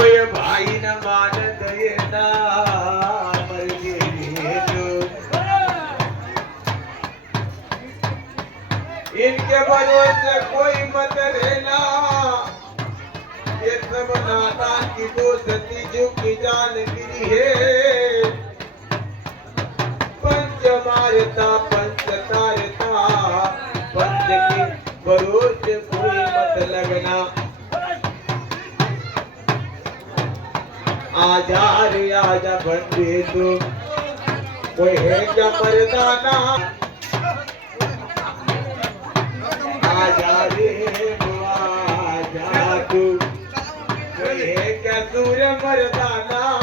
होय भाई न मान दयना इनके भरोसे कोई मत रहना ये सब नादान की दोस्ती झुकी जान गिरी है। पंच मारता आजा रे आजा बंदे तू। कोई है क्या परदाना? आजा रे आजा तू। कोई है क्या सूर्य मर्दाना?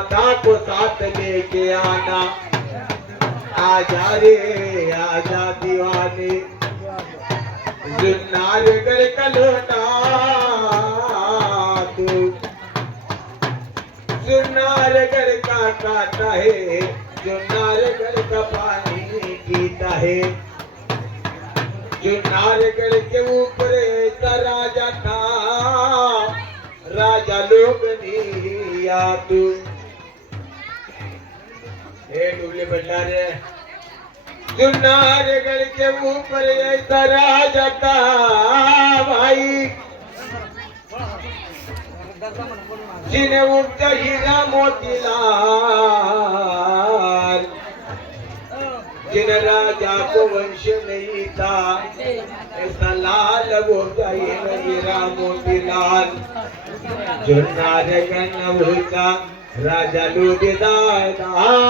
माता को साथ लेके आना। आजा रे आजा दीवाने। जुन्नार कर कलोना तू। जुन्नार घर का काटा है, जुन्नार घर का पानी पीता है। जुन्नार घर के ऊपर राजा था, राजा लोग नहीं या तू हे के ऊपर ऐसा राजा था भाई। जिन्हें उगता हीरा मोतीलाल। राजा को वंश नहीं था, ऐसा लाल वो हीरा मोतीलाल। जो नारगन होता, राजा लुटदार दाल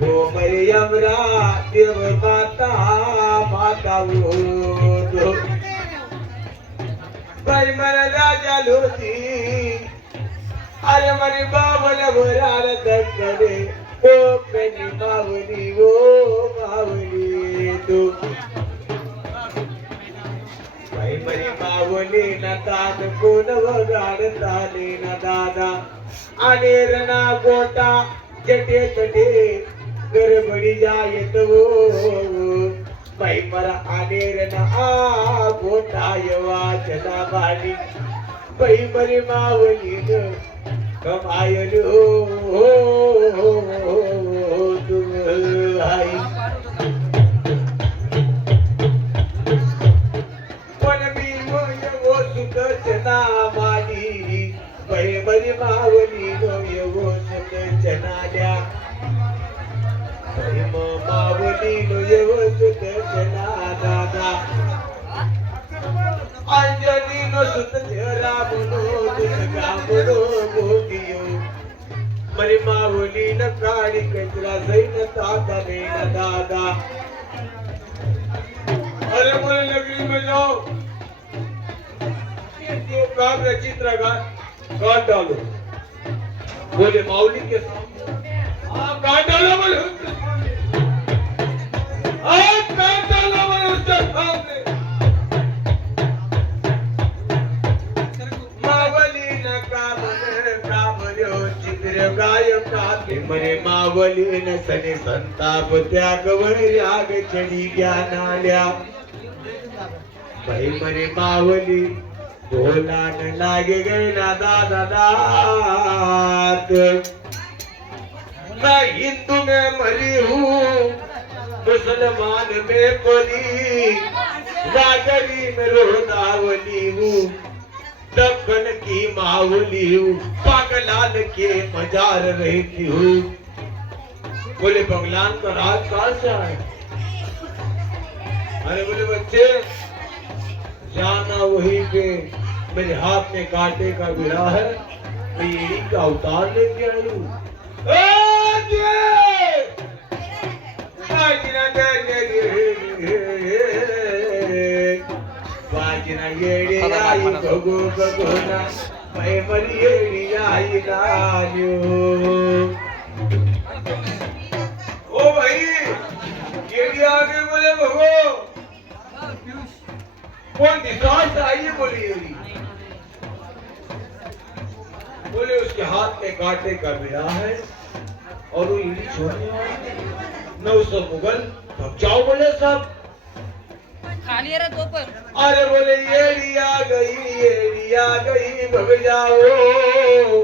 वो मरे यमरा देव माता माता वो दो भाई मला राजा लो दी अरे मरे बाबल भरार दकडे ओ कनी मावली ओ मावली तू बाई मरी मावली न तान कोण वगाड ताले जटे तटे गरबडी जायत बाई मला आनेर ना गोठा यवा चला बाणी बाई मरे मावली कमायलो. हो हो पै म मावली नोय दादा अंजनी नो सुत भोगियो न काळी कचरा सैन ताता दादा अरे बोले नगरी में जाओ ये चित्र का काट डालो बोले माउली के सामने। हाँ काट डालो बोले न सने संताप त्यागवर राग चढी ज्ञानाल्या. बाई मरे मावली बोला न लागे ना दादा दात. मैं हिंदू में मरी हूँ, मुसलमान में पली वागरी में रोदावली हूँ दक्कन की मावली हूँ पागलाल के मजार रहती हूँ. बोले बगलान का राज कहाँ से आया अरे बोले बच्चे जाना वही पे मेरे हाथ में कांटे का बिड़ा है मैं यही का अवतार लेके आई हूँ ओ ये! आगे बोले भगो कौन विश्वास आइए बोली येडी बोले उसके हाथ में कांटे का बिड़ा है और वो ईड़ी छोड़ने वाला। नौ सौ मुगल भाग जाओ बोले सब। खाली रहा तो पण अरे बोले येड़ी आ गई येड़ी आ गई भग जाओ।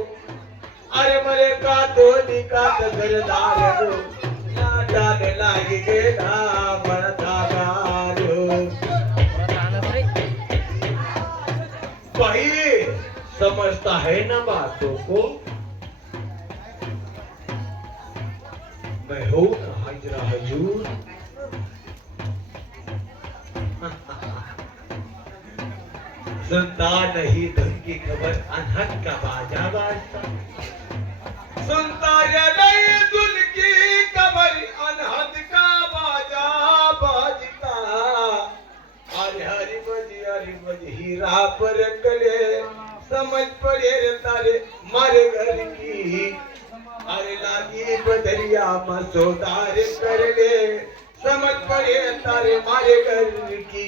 अरे मरे का तो निका सरदार समझता है ना बातों को मैं हूँ ना हाजरा हजूर सुनता नहीं धन की खबर अनहद का बाजा बाजता। सुनता पर कले समझ पड़े रे तारे मारे घर की. अरे लागी बदरिया मसोदार कर ले समझ पड़े तारे मारे घर की.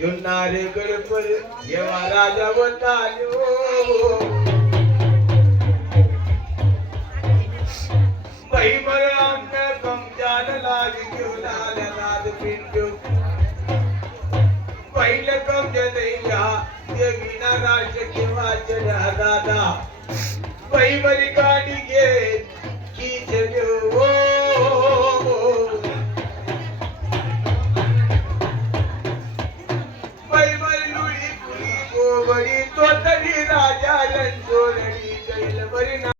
जो नारे गढ़ पर ये राजा बतायो